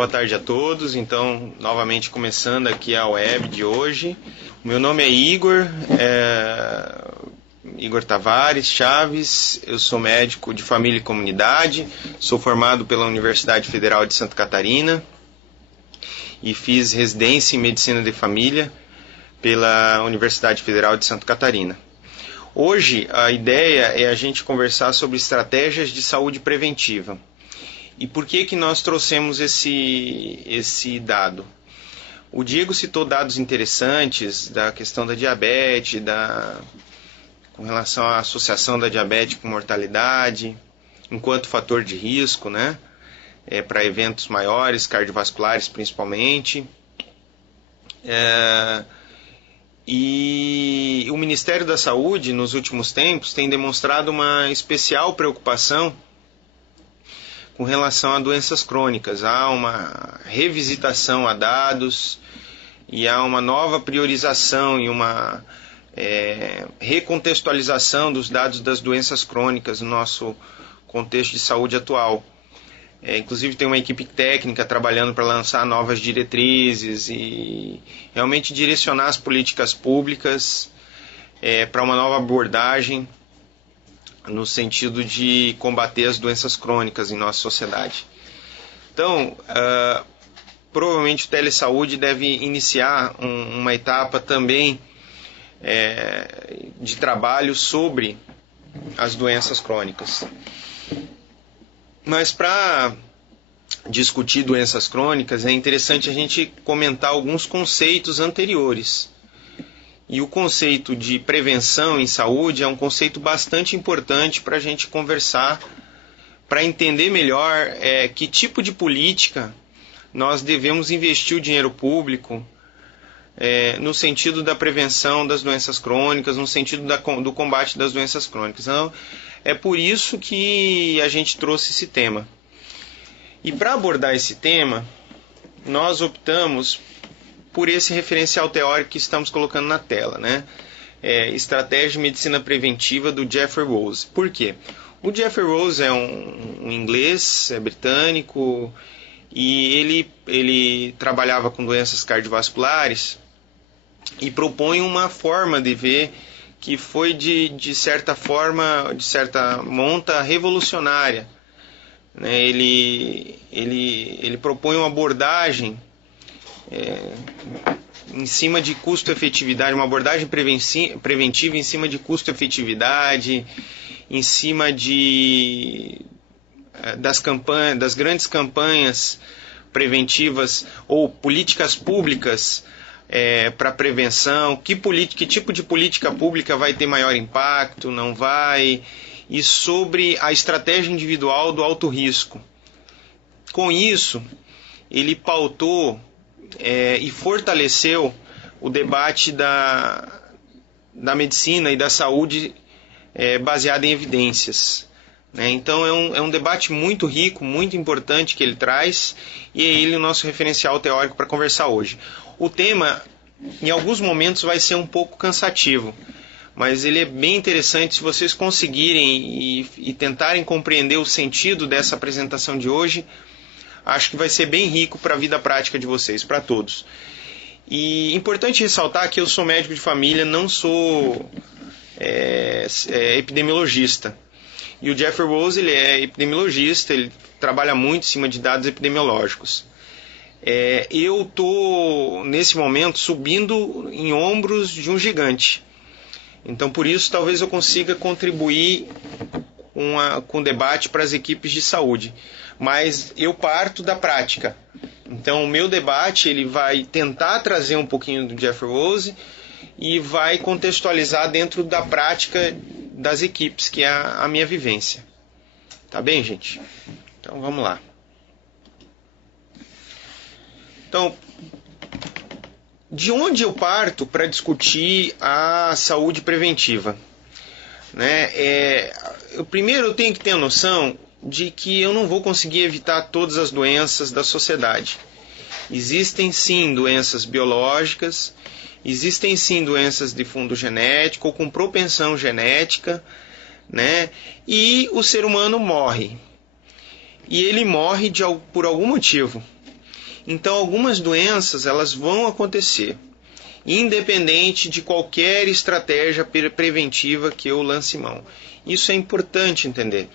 Boa tarde a todos. Então, novamente começando aqui a web de hoje. Meu nome é Igor Tavares Chaves. Eu sou médico de família e comunidade. Sou formado pela Universidade Federal de Santa Catarina e fiz residência em medicina de família pela Universidade Federal de Santa Catarina. Hoje a ideia é a gente conversar sobre estratégias de saúde preventiva. E por que nós trouxemos esse dado? O Diego citou dados interessantes da questão da diabetes, com relação à associação da diabetes com mortalidade, enquanto fator de risco, né? Para eventos maiores, cardiovasculares principalmente. E o Ministério da Saúde, nos últimos tempos, tem demonstrado uma especial preocupação com relação a doenças crônicas. Há uma revisitação a dados e há uma nova priorização e uma recontextualização dos dados das doenças crônicas no nosso contexto de saúde atual. Inclusive tem uma equipe técnica trabalhando para lançar novas diretrizes e realmente direcionar as políticas públicas para uma nova abordagem no sentido de combater as doenças crônicas em nossa sociedade. Então, provavelmente o Telesaúde deve iniciar uma etapa também de trabalho sobre as doenças crônicas. Mas para discutir doenças crônicas é interessante a gente comentar alguns conceitos anteriores. E o conceito de prevenção em saúde é um conceito bastante importante para a gente conversar, para entender melhor que tipo de política nós devemos investir o dinheiro público no sentido da prevenção das doenças crônicas, no sentido do combate das doenças crônicas. Então, é por isso que a gente trouxe esse tema. E para abordar esse tema, nós optamos por esse referencial teórico que estamos colocando na tela, né? Estratégia de Medicina Preventiva do Jeffrey Rose. Por quê? O Jeffrey Rose é um inglês, britânico, e ele trabalhava com doenças cardiovasculares e propõe uma forma de ver que foi de certa forma, de certa monta, revolucionária. Né? Ele propõe uma abordagem em cima de custo-efetividade, uma abordagem preventiva em cima de custo-efetividade, em cima das grandes campanhas preventivas ou políticas públicas para prevenção, que tipo de política pública vai ter maior impacto, não vai, e sobre a estratégia individual do alto risco. Com isso, ele pautou e fortaleceu o debate da medicina e da saúde baseada em evidências. Né? Então é um debate muito rico, muito importante que ele traz, e é ele o nosso referencial teórico para conversar hoje. O tema, em alguns momentos, vai ser um pouco cansativo, mas ele é bem interessante se vocês conseguirem e tentarem compreender o sentido dessa apresentação de hoje. Acho que vai ser bem rico para a vida prática de vocês, para todos. E importante ressaltar que eu sou médico de família, não sou epidemiologista. E o Jeffrey Rose, ele é epidemiologista, ele trabalha muito em cima de dados epidemiológicos. Eu estou, nesse momento, subindo em ombros de um gigante. Então, por isso, talvez eu consiga contribuir com o debate para as equipes de saúde. Mas eu parto da prática. Então, o meu debate ele vai tentar trazer um pouquinho do Jeffrey Rose e vai contextualizar dentro da prática das equipes, que é a minha vivência. Tá bem, gente? Então, vamos lá. Então, de onde eu parto para discutir a saúde preventiva? Primeiro eu tenho que ter a noção de que eu não vou conseguir evitar todas as doenças da sociedade. Existem sim doenças biológicas, existem sim doenças de fundo genético ou com propensão genética, né? E o ser humano morre. E ele morre por algum motivo. Então, algumas doenças elas vão acontecer, independente de qualquer estratégia preventiva que eu lance mão. Isso é importante entender.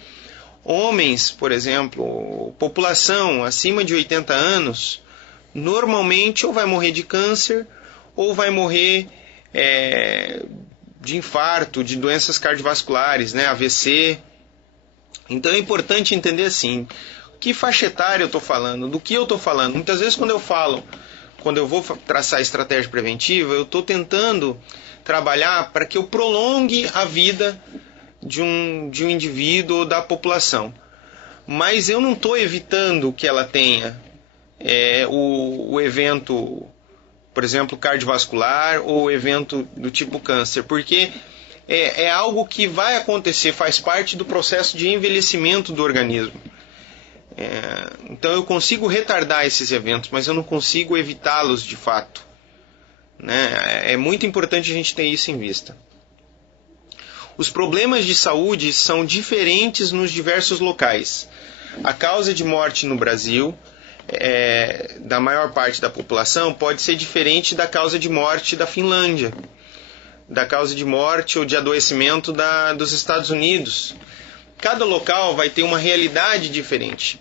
Homens, por exemplo, população acima de 80 anos, normalmente ou vai morrer de câncer ou vai morrer de infarto, de doenças cardiovasculares, né, AVC. Então é importante entender assim, que faixa etária eu estou falando, do que eu estou falando. Muitas vezes quando eu vou traçar estratégia preventiva, eu estou tentando trabalhar para que eu prolongue a vida de um indivíduo ou da população. Mas eu não estou evitando que ela tenha o evento, por exemplo, cardiovascular ou evento do tipo câncer, porque é algo que vai acontecer, faz parte do processo de envelhecimento do organismo. Então eu consigo retardar esses eventos, mas eu não consigo evitá-los de fato, né? É muito importante a gente ter isso em vista. Os problemas de saúde são diferentes nos diversos locais. A causa de morte no Brasil, da maior parte da população, pode ser diferente da causa de morte da Finlândia, da causa de morte ou de adoecimento dos Estados Unidos. Cada local vai ter uma realidade diferente.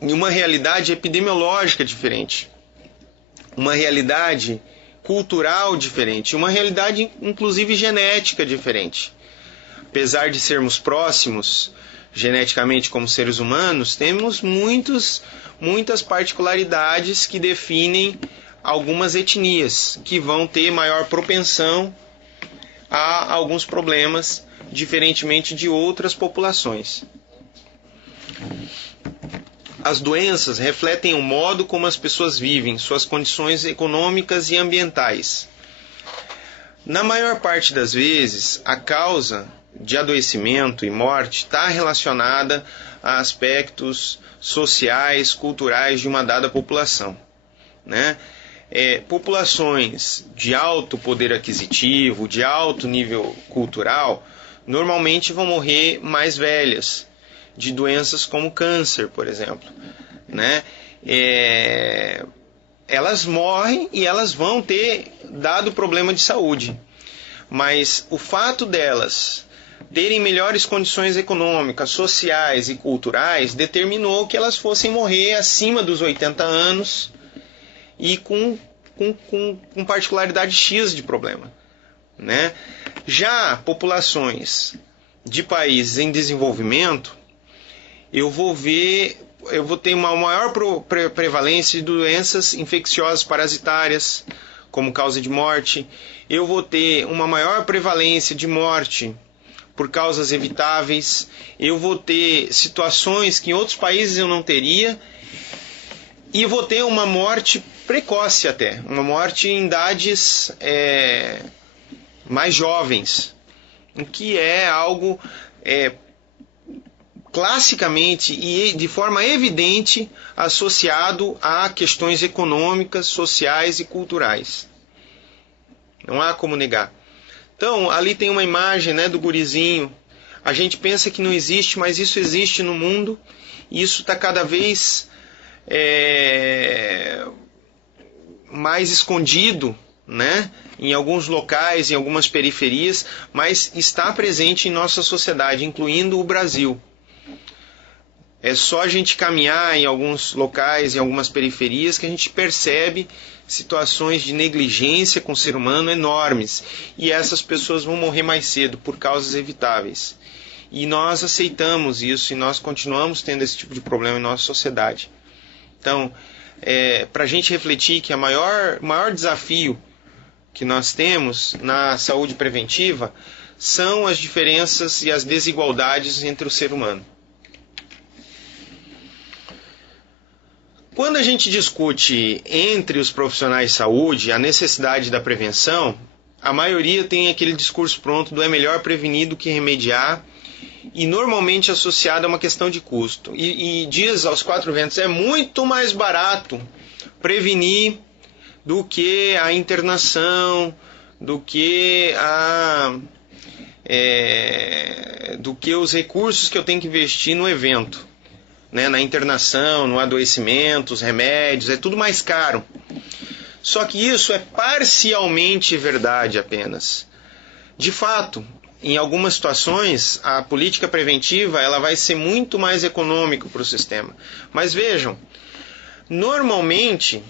E uma realidade epidemiológica diferente. Uma realidade cultural diferente. Uma realidade, inclusive, genética diferente. Apesar de sermos próximos geneticamente como seres humanos, temos muitas particularidades que definem algumas etnias, que vão ter maior propensão a alguns problemas, diferentemente de outras populações. As doenças refletem o modo como as pessoas vivem, suas condições econômicas e ambientais. Na maior parte das vezes, a causa de adoecimento e morte está relacionada a aspectos sociais, culturais de uma dada população, né? Populações de alto poder aquisitivo, de alto nível cultural, normalmente vão morrer mais velhas, de doenças como câncer, por exemplo, né? Elas morrem e elas vão ter dado problema de saúde, mas o fato delas terem melhores condições econômicas, sociais e culturais determinou que elas fossem morrer acima dos 80 anos e com particularidade X de problema, né? Já populações de países em desenvolvimento, eu vou ter uma maior prevalência de doenças infecciosas parasitárias como causa de morte. Eu vou ter uma maior prevalência de morte por causas evitáveis. Eu vou ter situações que em outros países eu não teria. E eu vou ter uma morte precoce até, uma morte em idades mais jovens, que é algo classicamente e de forma evidente associado a questões econômicas, sociais e culturais. Não há como negar. Então, ali tem uma imagem, né, do gurizinho. A gente pensa que não existe, mas isso existe no mundo. E isso está cada vez mais escondido, né, em alguns locais, em algumas periferias, mas está presente em nossa sociedade, incluindo o Brasil. É só a gente caminhar em alguns locais, em algumas periferias, que a gente percebe situações de negligência com o ser humano enormes. E essas pessoas vão morrer mais cedo por causas evitáveis. E nós aceitamos isso e nós continuamos tendo esse tipo de problema em nossa sociedade. Então, para a gente refletir que o maior desafio que nós temos na saúde preventiva são as diferenças e as desigualdades entre o ser humano. Quando a gente discute entre os profissionais de saúde a necessidade da prevenção, a maioria tem aquele discurso pronto do é melhor prevenir do que remediar, e normalmente associado a uma questão de custo. E diz aos quatro ventos, é muito mais barato prevenir do que a internação, do que os recursos que eu tenho que investir no evento. né, na internação, no adoecimento, os remédios, é tudo mais caro. Só que isso é parcialmente verdade apenas. De fato, em algumas situações, a política preventiva ela vai ser muito mais econômica para o sistema. Mas vejam, normalmente,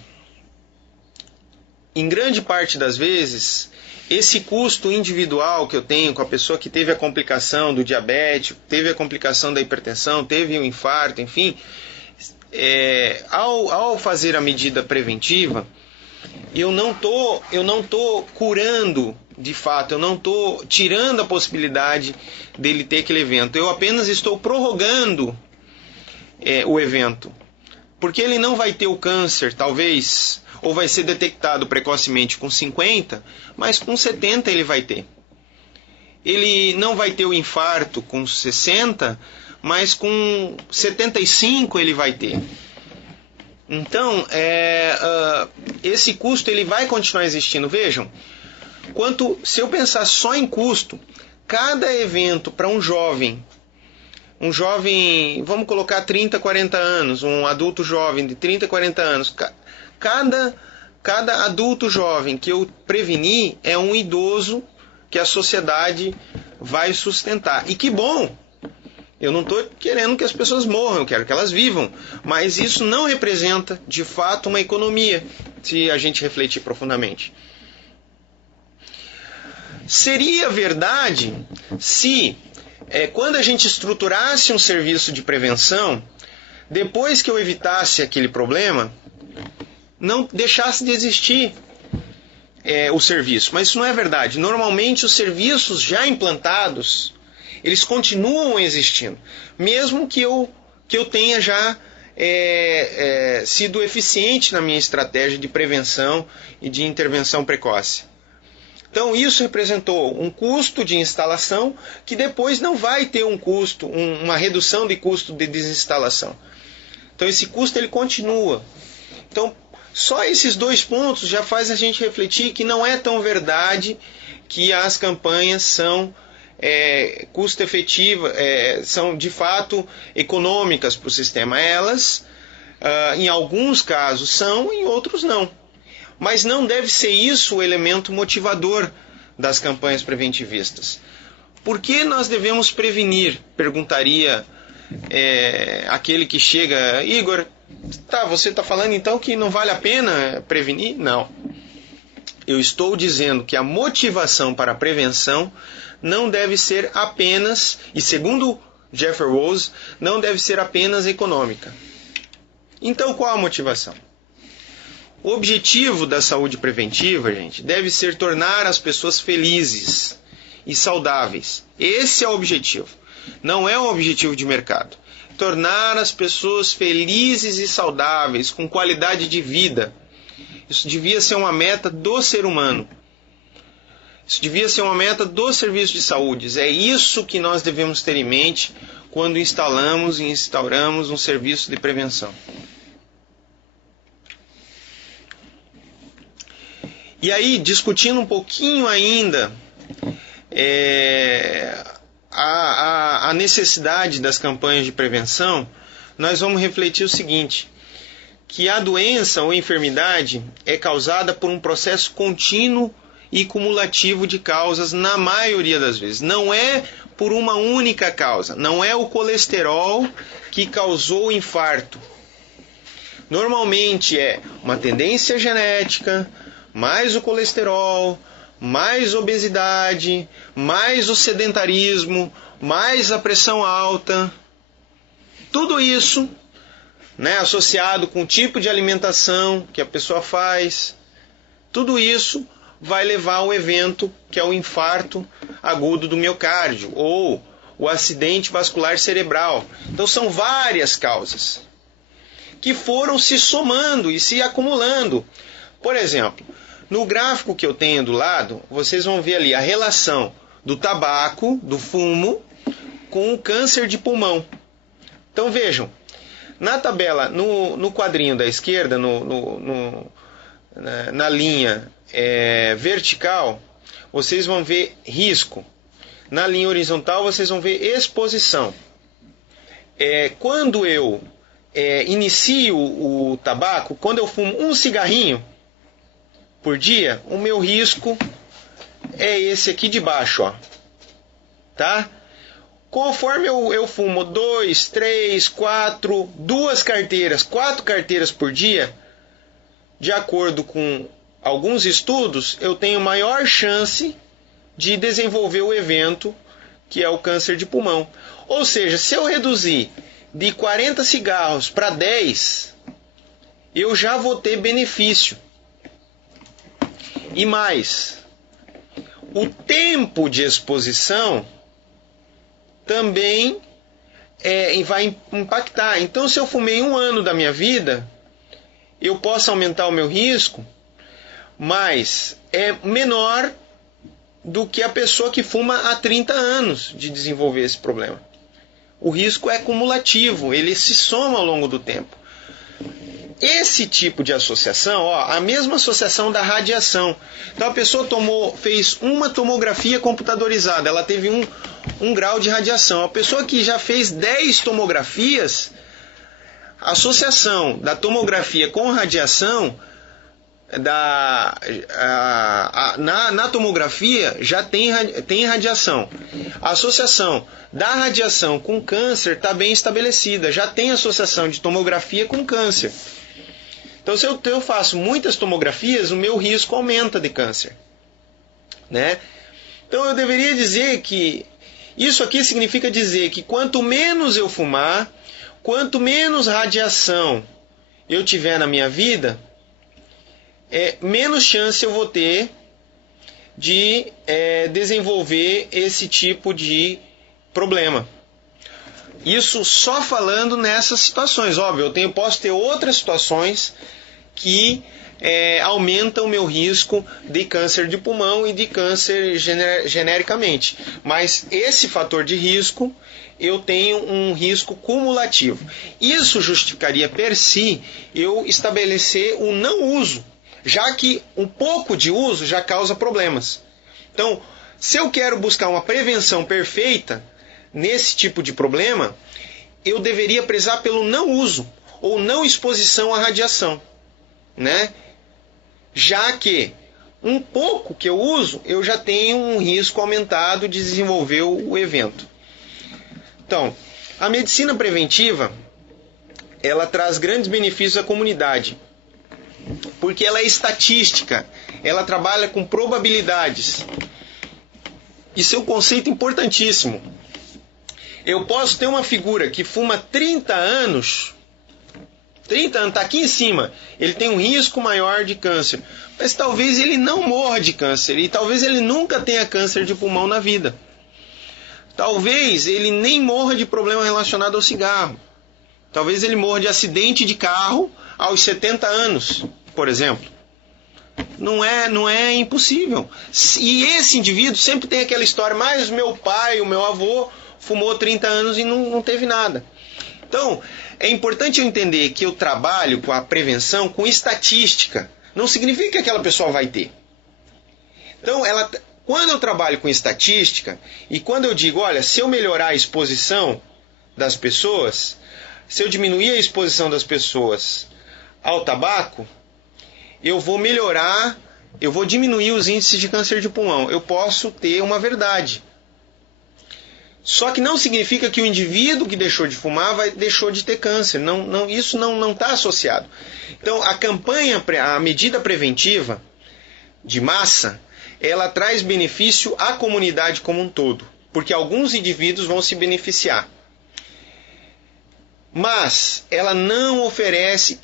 em grande parte das vezes, esse custo individual que eu tenho com a pessoa que teve a complicação do diabetes, teve a complicação da hipertensão, teve um infarto, enfim, ao fazer a medida preventiva, eu não tô curando de fato, eu não estou tirando a possibilidade dele ter aquele evento. Eu apenas estou prorrogando o evento. Porque ele não vai ter o câncer, talvez, ou vai ser detectado precocemente com 50, mas com 70 ele vai ter. Ele não vai ter o infarto com 60, mas com 75 ele vai ter. Então, esse custo ele vai continuar existindo. Vejam, se eu pensar só em custo, cada evento para um jovem, vamos colocar 30, 40 anos, um adulto jovem de 30, 40 anos, cada adulto jovem que eu prevenir é um idoso que a sociedade vai sustentar. E que bom! Eu não estou querendo que as pessoas morram, eu quero que elas vivam. Mas isso não representa, de fato, uma economia, se a gente refletir profundamente. Seria verdade se, quando a gente estruturasse um serviço de prevenção, depois que eu evitasse aquele problema, não deixasse de existir o serviço. Mas isso não é verdade. Normalmente, os serviços já implantados, eles continuam existindo, mesmo que eu tenha já sido eficiente na minha estratégia de prevenção e de intervenção precoce. Então isso representou um custo de instalação que depois não vai ter um custo, uma redução de custo de desinstalação. Então esse custo ele continua. Então só esses dois pontos já faz a gente refletir que não é tão verdade que as campanhas são custo efetivo, são de fato econômicas para o sistema. Elas, em alguns casos são, em outros não. Mas não deve ser isso o elemento motivador das campanhas preventivistas. Por que nós devemos prevenir? Perguntaria aquele que chega, Igor, você está falando então que não vale a pena prevenir? Não. Eu estou dizendo que a motivação para a prevenção não deve ser apenas, e segundo Jeffrey Rose, não deve ser apenas econômica. Então qual a motivação? O objetivo da saúde preventiva, gente, deve ser tornar as pessoas felizes e saudáveis. Esse é o objetivo. Não é um objetivo de mercado. Tornar as pessoas felizes e saudáveis, com qualidade de vida. Isso devia ser uma meta do ser humano. Isso devia ser uma meta do serviço de saúde. É isso que nós devemos ter em mente quando instalamos e instauramos um serviço de prevenção. E aí, discutindo um pouquinho ainda a necessidade das campanhas de prevenção, nós vamos refletir o seguinte, que a doença ou enfermidade é causada por um processo contínuo e cumulativo de causas na maioria das vezes. Não é por uma única causa. Não é o colesterol que causou o infarto. Normalmente é uma tendência genética, mais o colesterol, mais obesidade, mais o sedentarismo, mais a pressão alta. Tudo isso, associado com o tipo de alimentação que a pessoa faz, tudo isso vai levar ao evento que é o infarto agudo do miocárdio ou o acidente vascular cerebral. Então são várias causas que foram se somando e se acumulando. Por exemplo, no gráfico que eu tenho do lado, vocês vão ver ali a relação do tabaco, do fumo, com o câncer de pulmão. Então vejam, na tabela, no quadrinho da esquerda, na linha vertical, vocês vão ver risco. Na linha horizontal, vocês vão ver exposição. quando eu inicio o tabaco, quando eu fumo um cigarrinho por dia, o meu risco é esse aqui de baixo, ó. Tá? Conforme eu fumo 2, 3, 4, 4 carteiras por dia, de acordo com alguns estudos, eu tenho maior chance de desenvolver o evento que é o câncer de pulmão. Ou seja, se eu reduzir de 40 cigarros para 10, eu já vou ter benefício. E mais, o tempo de exposição também vai impactar. Então, se eu fumei 1 ano da minha vida, eu posso aumentar o meu risco, mas é menor do que a pessoa que fuma há 30 anos de desenvolver esse problema. O risco é cumulativo, ele se soma ao longo do tempo. Esse tipo de associação, a mesma associação da radiação. Então a pessoa fez uma tomografia computadorizada, ela teve um grau de radiação. A pessoa que já fez 10 tomografias, a associação da tomografia com radiação, na tomografia já tem radiação. A associação da radiação com câncer está bem estabelecida, já tem associação de tomografia com câncer. Então, se eu faço muitas tomografias, o meu risco aumenta de câncer, né? Então, eu deveria dizer que isso aqui significa dizer que quanto menos eu fumar, quanto menos radiação eu tiver na minha vida, menos chance eu vou ter de desenvolver esse tipo de problema. Isso só falando nessas situações. Óbvio, eu posso ter outras situações que aumentam o meu risco de câncer de pulmão e de câncer genericamente. Mas esse fator de risco, eu tenho um risco cumulativo. Isso justificaria per si eu estabelecer o não uso, já que um pouco de uso já causa problemas. Então, se eu quero buscar uma prevenção perfeita nesse tipo de problema, eu deveria prezar pelo não uso ou não exposição à radiação, né? Já que um pouco que eu uso, eu já tenho um risco aumentado de desenvolver o evento. Então, a medicina preventiva, ela traz grandes benefícios à comunidade, porque ela é estatística, ela trabalha com probabilidades. Isso é um conceito importantíssimo. Eu posso ter uma figura que fuma 30 anos, está aqui em cima, ele tem um risco maior de câncer, mas talvez ele não morra de câncer, e talvez ele nunca tenha câncer de pulmão na vida. Talvez ele nem morra de problema relacionado ao cigarro. Talvez ele morra de acidente de carro aos 70 anos, por exemplo. Não é impossível. E esse indivíduo sempre tem aquela história, mas meu pai, o meu avô, fumou 30 anos e não teve nada. Então, é importante eu entender que eu trabalho com a prevenção com estatística. Não significa que aquela pessoa vai ter. Então, quando eu trabalho com estatística, e quando eu digo, olha, se eu melhorar a exposição das pessoas, se eu diminuir a exposição das pessoas ao tabaco, eu vou diminuir os índices de câncer de pulmão. Eu posso ter uma verdade. Só que não significa que o indivíduo que deixou de fumar deixou de ter câncer. Isso não está associado. Então, a medida preventiva de massa, ela traz benefício à comunidade como um todo, porque alguns indivíduos vão se beneficiar. Mas ela não oferece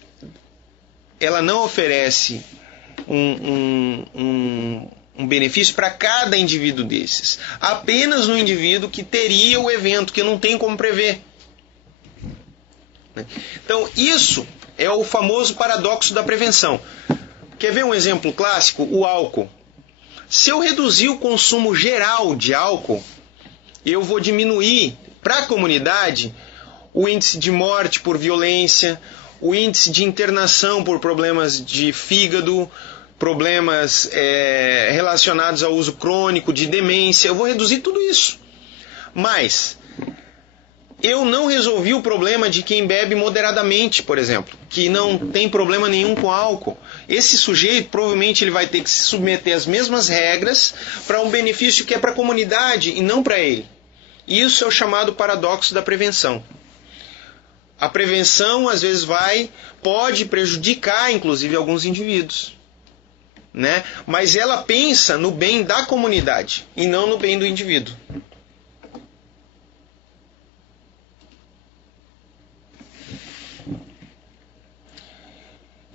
um benefício para cada indivíduo desses. Apenas no indivíduo que teria o evento, que não tem como prever. Então, isso é o famoso paradoxo da prevenção. Quer ver um exemplo clássico? O álcool. Se eu reduzir o consumo geral de álcool, eu vou diminuir para a comunidade o índice de morte por violência, o índice de internação por problemas de fígado, problemas relacionados ao uso crônico, de demência. Eu vou reduzir tudo isso. Mas eu não resolvi o problema de quem bebe moderadamente, por exemplo, que não tem problema nenhum com álcool. Esse sujeito provavelmente ele vai ter que se submeter às mesmas regras para um benefício que é para a comunidade e não para ele. Isso é o chamado paradoxo da prevenção. A prevenção às vezes pode prejudicar inclusive alguns indivíduos, né? Mas ela pensa no bem da comunidade e não no bem do indivíduo.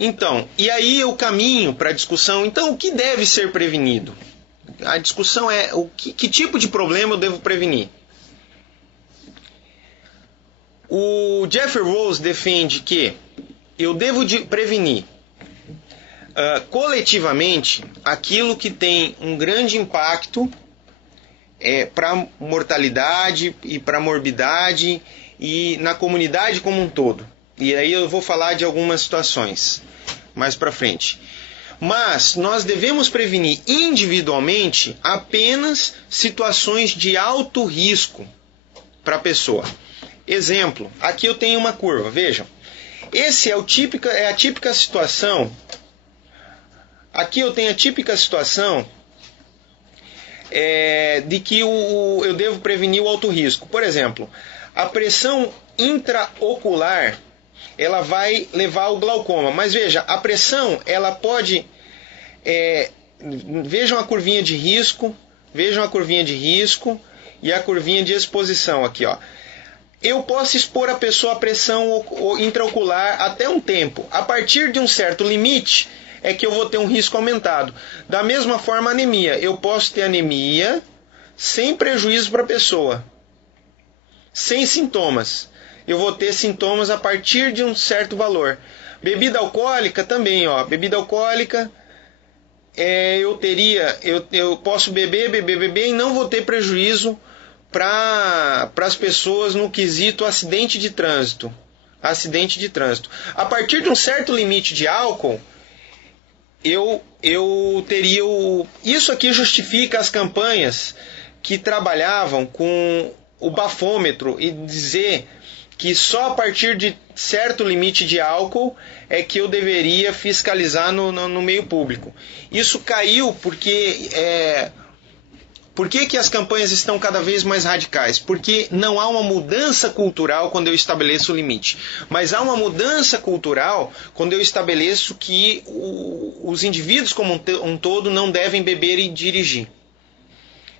Então, e aí o caminho para a discussão, então o que deve ser prevenido? A discussão é que tipo de problema eu devo prevenir? O Jeffrey Rose defende que eu devo prevenir coletivamente aquilo que tem um grande impacto para a mortalidade e para a morbidade e na comunidade como um todo. E aí eu vou falar de algumas situações mais para frente. Mas nós devemos prevenir individualmente apenas situações de alto risco para a pessoa. Exemplo, aqui eu tenho uma curva, vejam. Esse é a típica situação. Aqui eu tenho a típica situação de que eu devo prevenir o alto risco. Por exemplo, a pressão intraocular ela vai levar ao glaucoma. Mas veja, a pressão ela pode... vejam a curvinha de risco, e a curvinha de exposição aqui, ó. Eu posso expor a pessoa à pressão intraocular até um tempo. A partir de um certo limite é que eu vou ter um risco aumentado. Da mesma forma, a anemia. Eu posso ter anemia sem prejuízo para a pessoa, sem sintomas. Eu vou ter sintomas a partir de um certo valor. Bebida alcoólica também, ó. Bebida alcoólica, eu posso beber e não vou ter prejuízo para as pessoas no quesito acidente de trânsito. A partir de um certo limite de álcool, eu teria Isso aqui justifica as campanhas que trabalhavam com o bafômetro e dizer que só a partir de certo limite de álcool é que eu deveria fiscalizar no meio público. Isso caiu porque... Por que as campanhas estão cada vez mais radicais? Porque não há uma mudança cultural quando eu estabeleço o limite. Mas há uma mudança cultural quando eu estabeleço que os indivíduos como um todo não devem beber e dirigir.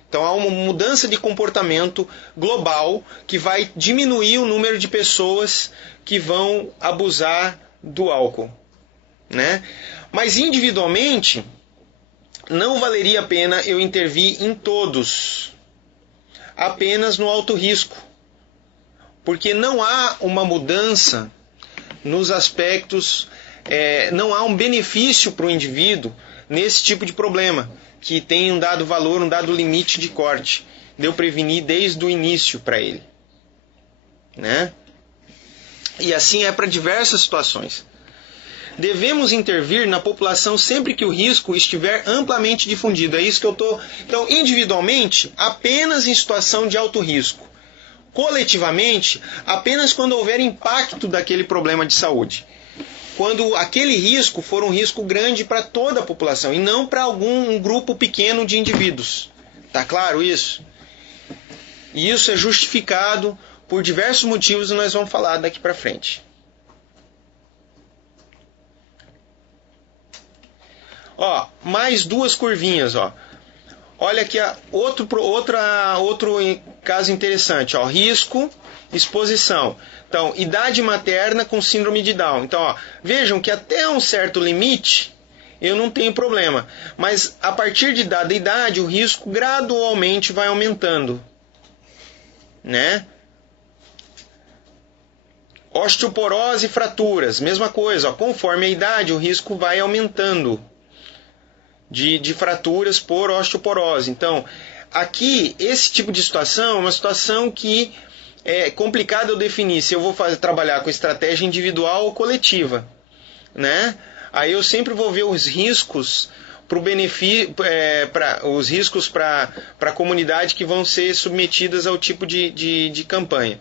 Então há uma mudança de comportamento global que vai diminuir o número de pessoas que vão abusar do álcool, né? Mas individualmente, não valeria a pena eu intervir em todos, apenas no alto risco, porque não há uma mudança nos aspectos, não há um benefício para o indivíduo nesse tipo de problema, que tem um dado valor, um dado limite de corte, de eu prevenir desde o início para ele, né? E assim é para diversas situações. Devemos intervir na população sempre que o risco estiver amplamente difundido. É isso que eu estou... Então, individualmente, apenas em situação de alto risco. Coletivamente, apenas quando houver impacto daquele problema de saúde. Quando aquele risco for um risco grande para toda a população e não para um grupo pequeno de indivíduos. Tá claro isso? E isso é justificado por diversos motivos e nós vamos falar daqui para frente. Ó, mais duas curvinhas, ó. Olha aqui outro caso interessante, ó, risco, exposição. Então, idade materna com síndrome de Down. Então, ó, vejam que até um certo limite eu não tenho problema, mas a partir de dada idade o risco gradualmente vai aumentando, né? Osteoporose e fraturas, mesma coisa, ó, conforme a idade o risco vai aumentando de fraturas por osteoporose. Então, aqui, esse tipo de situação é uma situação que é complicado eu definir se eu vou trabalhar com estratégia individual ou coletiva, né? Aí eu sempre vou ver os riscos os riscos para a comunidade que vão ser submetidas ao tipo de campanha.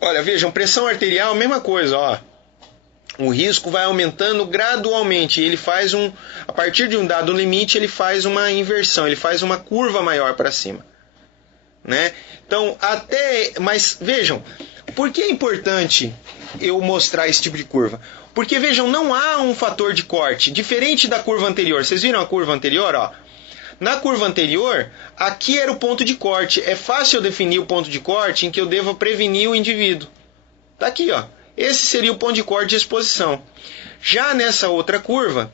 Olha, vejam, pressão arterial, mesma coisa, ó. O risco vai aumentando gradualmente. Ele faz a partir de um dado limite, ele faz uma inversão, ele faz uma curva maior para cima, né? Então, mas vejam, por que é importante eu mostrar esse tipo de curva? Porque, vejam, não há um fator de corte, diferente da curva anterior. Vocês viram a curva anterior, ó? Na curva anterior, aqui era o ponto de corte. É fácil eu definir o ponto de corte em que eu devo prevenir o indivíduo. Tá aqui, ó. Esse seria o ponto de corte de exposição. Já nessa outra curva,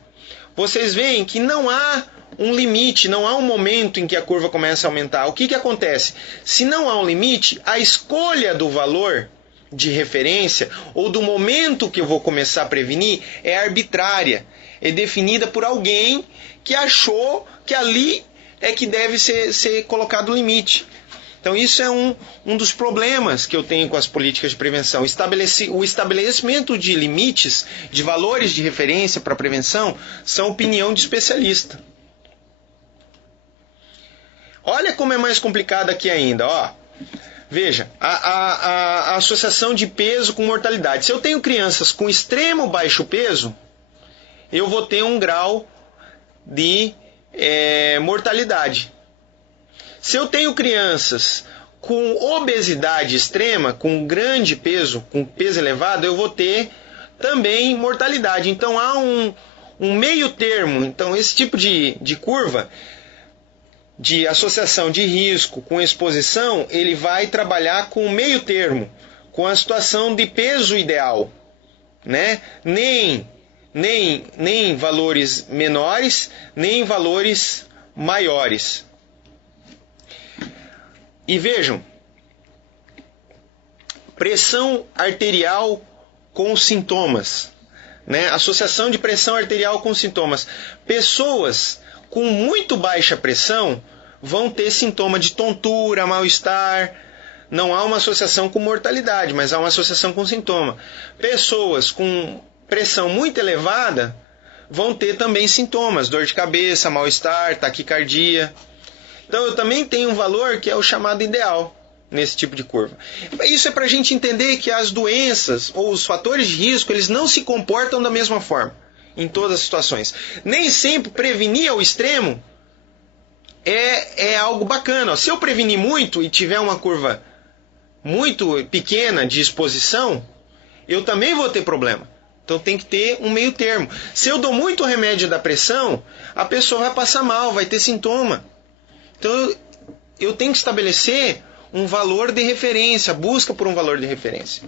vocês veem que não há um limite, não há um momento em que a curva começa a aumentar. O que acontece? Se não há um limite, a escolha do valor de referência ou do momento que eu vou começar a prevenir é arbitrária. É definida por alguém que achou que ali é que deve ser colocado o limite. Então isso é um dos problemas que eu tenho com as políticas de prevenção. O estabelecimento de limites, de valores de referência para a prevenção, são opinião de especialista. Olha como é mais complicado aqui ainda, ó. Veja, a associação de peso com mortalidade. Se eu tenho crianças com extremo baixo peso, eu vou ter um grau de mortalidade. Se eu tenho crianças com obesidade extrema, com grande peso, com peso elevado, eu vou ter também mortalidade. Então há um meio termo. Então esse tipo de curva de associação de risco com exposição, ele vai trabalhar com o meio termo, com a situação de peso ideal, né? Nem valores menores, nem valores maiores. E vejam, pressão arterial com sintomas, né? Associação de pressão arterial com sintomas. Pessoas com muito baixa pressão vão ter sintoma de tontura, mal-estar. Não há uma associação com mortalidade, mas há uma associação com sintoma. Pessoas com pressão muito elevada vão ter também sintomas, dor de cabeça, mal-estar, taquicardia. Então eu também tenho um valor que é o chamado ideal nesse tipo de curva. Isso é para a gente entender que as doenças ou os fatores de risco, eles não se comportam da mesma forma em todas as situações. Nem sempre prevenir ao extremo é algo bacana. Se eu prevenir muito e tiver uma curva muito pequena de exposição, eu também vou ter problema. Então tem que ter um meio termo. Se eu dou muito remédio da pressão, a pessoa vai passar mal, vai ter sintoma. Então eu tenho que estabelecer um valor de referência, busca por um valor de referência.